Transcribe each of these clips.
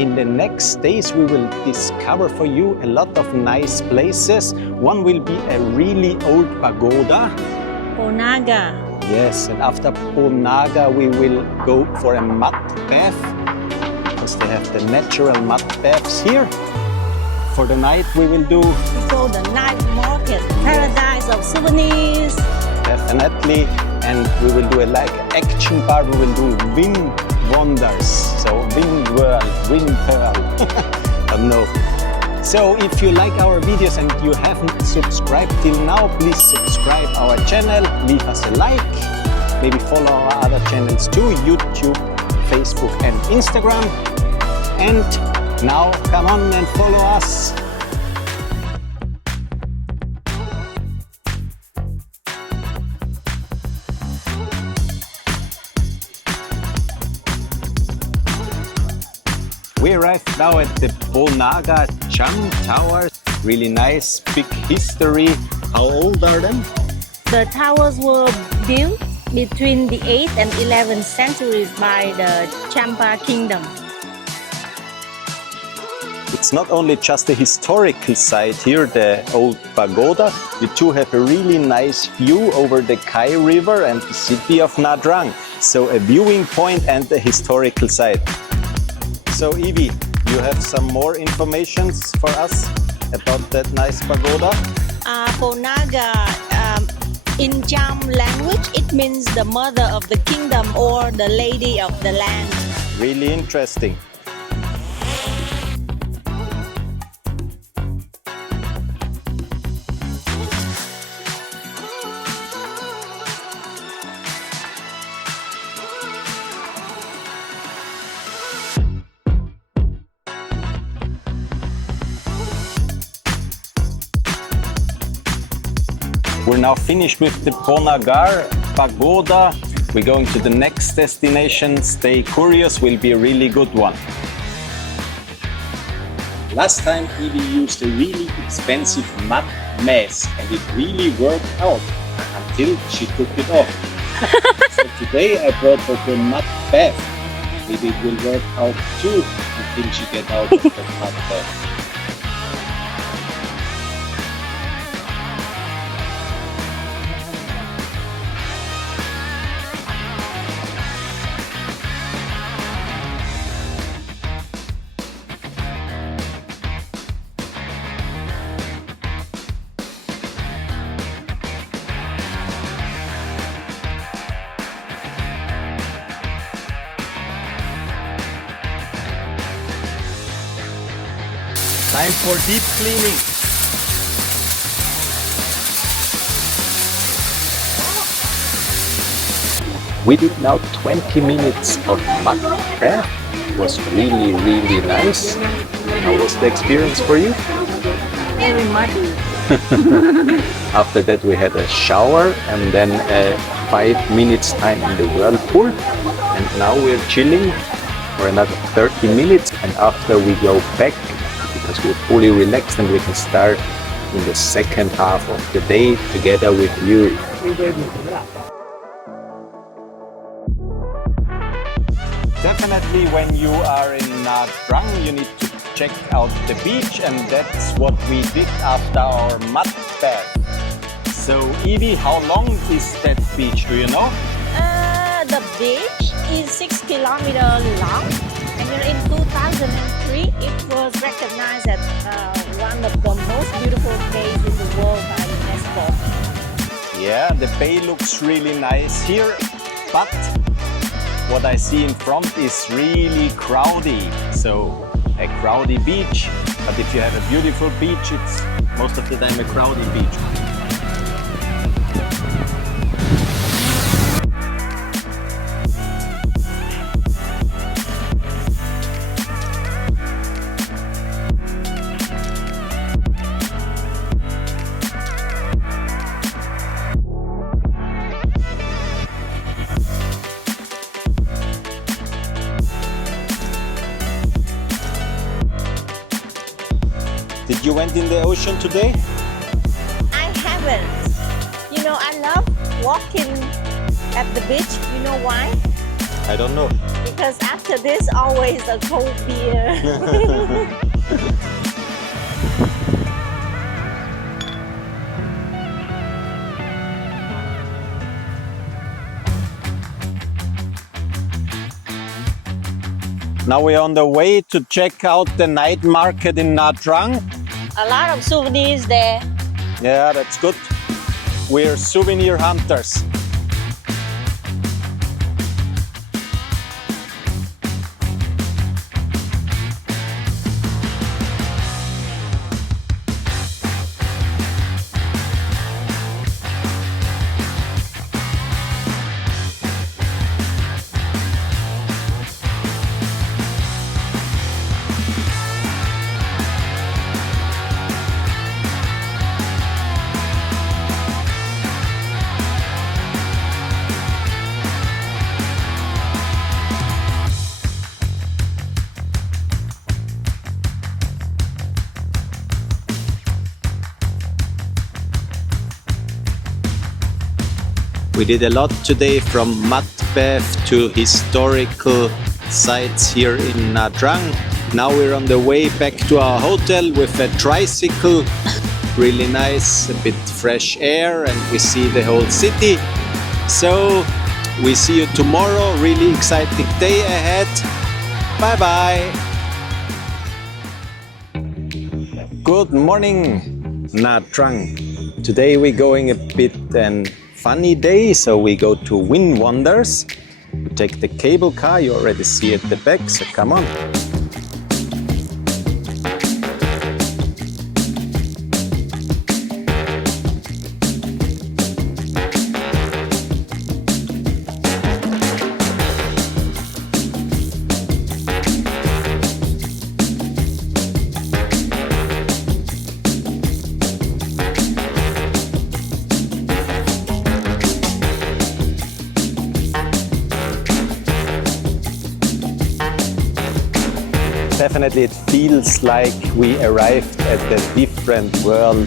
in the next days we will discover for you a lot of nice places. One will be a really old pagoda. Ponagar. Yes, and after Ponagar we will go for a mud bath, because they have the natural mud baths here. For the night we will do... We go the night market, paradise of souvenirs. Definitely, and we will do a like action part. We will do VinWonders, so Vinpearl, don't know. So if you like our videos and you haven't subscribed till now, please subscribe our channel, leave us a like, maybe follow our other channels too, YouTube, Facebook and Instagram. And now come on and follow us. We arrived now at the Po Nagar Cham Towers. Really nice, big history. How old are them? The towers were built between the 8th and 11th centuries by the Champa kingdom. It's not only just a historical site here, the old pagoda. You too have a really nice view over the Kai River and the city of Nha Trang. So a viewing point and a historical site. So Evie, you have some more information for us about that nice pagoda? Ponagar, in Cham language, it means the mother of the kingdom or the lady of the land. Really interesting. We're now finished with the Ponagar pagoda. We're going to the next destination. Stay curious, will be a really good one. Last time Evie used a really expensive mud mask and it really worked out until she took it off. So today I brought her the mud bath. Maybe it will work out too until she gets out of the mud bath. Time for deep cleaning. We did now 20 minutes of mud bath. It was really nice. How was the experience for you? Very muddy. After that we had a shower and then 5 minutes time in the whirlpool. And now we're chilling for another 30 minutes, and after we go back because we're fully relaxed and we can start in the second half of the day together with you. Definitely when you are in Nha Trang you need to check out the beach, and that's what we did after our mud bath. So Evie, how long is that beach, do you know? The beach is 6 kilometers long, and in 2003 it was recognized as one of the most beautiful bays in the world by UNESCO. Yeah, the bay looks really nice here, but what I see in front is really crowdy. So a crowdy beach, but if you have a beautiful beach, it's most of the time a crowdy beach. Did you went in the ocean today? I haven't. You know, I love walking at the beach. You know why? I don't know. because after this, always a cold beer. Now we're on the way to check out the night market in Nha Trang. A lot of souvenirs there. Yeah, that's good. We're souvenir hunters. We did a lot today, from mud bath to historical sites here in Nha Trang. Now we're on the way back to our hotel with a tricycle. Really nice, a bit fresh air, and we see the whole city. So we see you tomorrow. Really exciting day ahead. Bye bye. Good morning, Nha Trang. Today we're going a bit funny day, so we go to VinWonders. We take the cable car, you already see at the back, so come on. Definitely it feels like we arrived at a different world.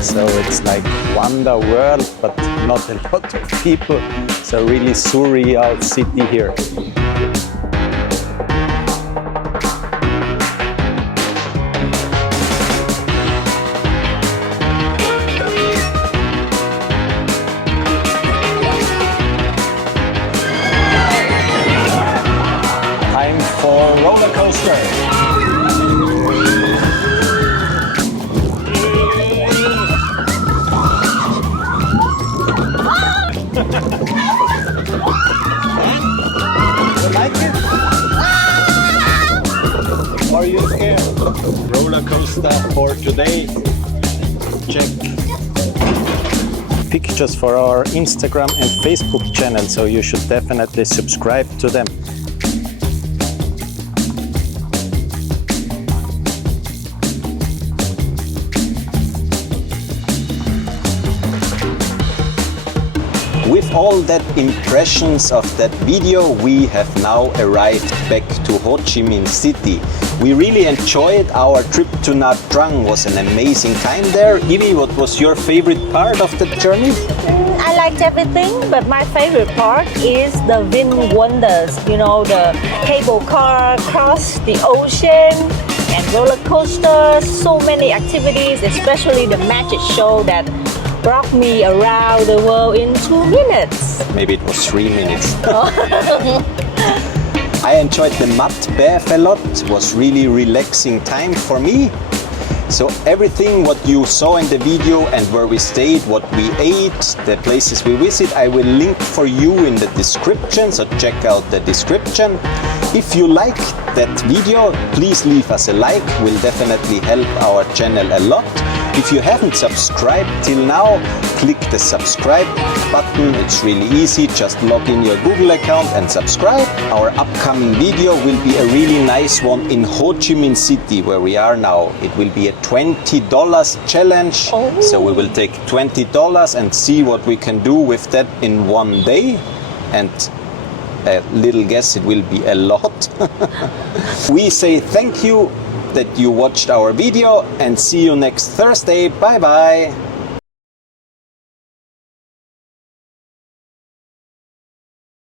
So it's like Wonder World, but not a lot of people. So really surreal city here. Time for roller coaster. You like it? Are you scared? Roller coaster for today. Check. Pictures for our Instagram and Facebook channel, so you should definitely subscribe to them. With all that impressions of that video, we have now arrived back to Ho Chi Minh City. We really enjoyed our trip to Nha Trang. Was an amazing time there. Ivy, what was your favorite part of the journey? I liked everything, but my favorite part is the VinWonders. You know, the cable car across the ocean and roller coasters. So many activities, especially the magic show that brought me around the world in 2 minutes. Maybe it was 3 minutes. I enjoyed the mud bath a lot. It was really relaxing time for me. So everything what you saw in the video and where we stayed, what we ate, the places we visit, I will link for you in the description, so check out the description. If you like that video, please leave us a like, will definitely help our channel a lot. If you haven't subscribed till now, click the subscribe button. It's really easy, just log in your Google account and subscribe. Our upcoming video will be a really nice one in Ho Chi Minh City, where we are now. It will be a $20 challenge. Oh. So we will take $20 and see what we can do with that in one day. And a little guess, it will be a lot. We say thank you that you watched our video and see you next Thursday. Bye bye.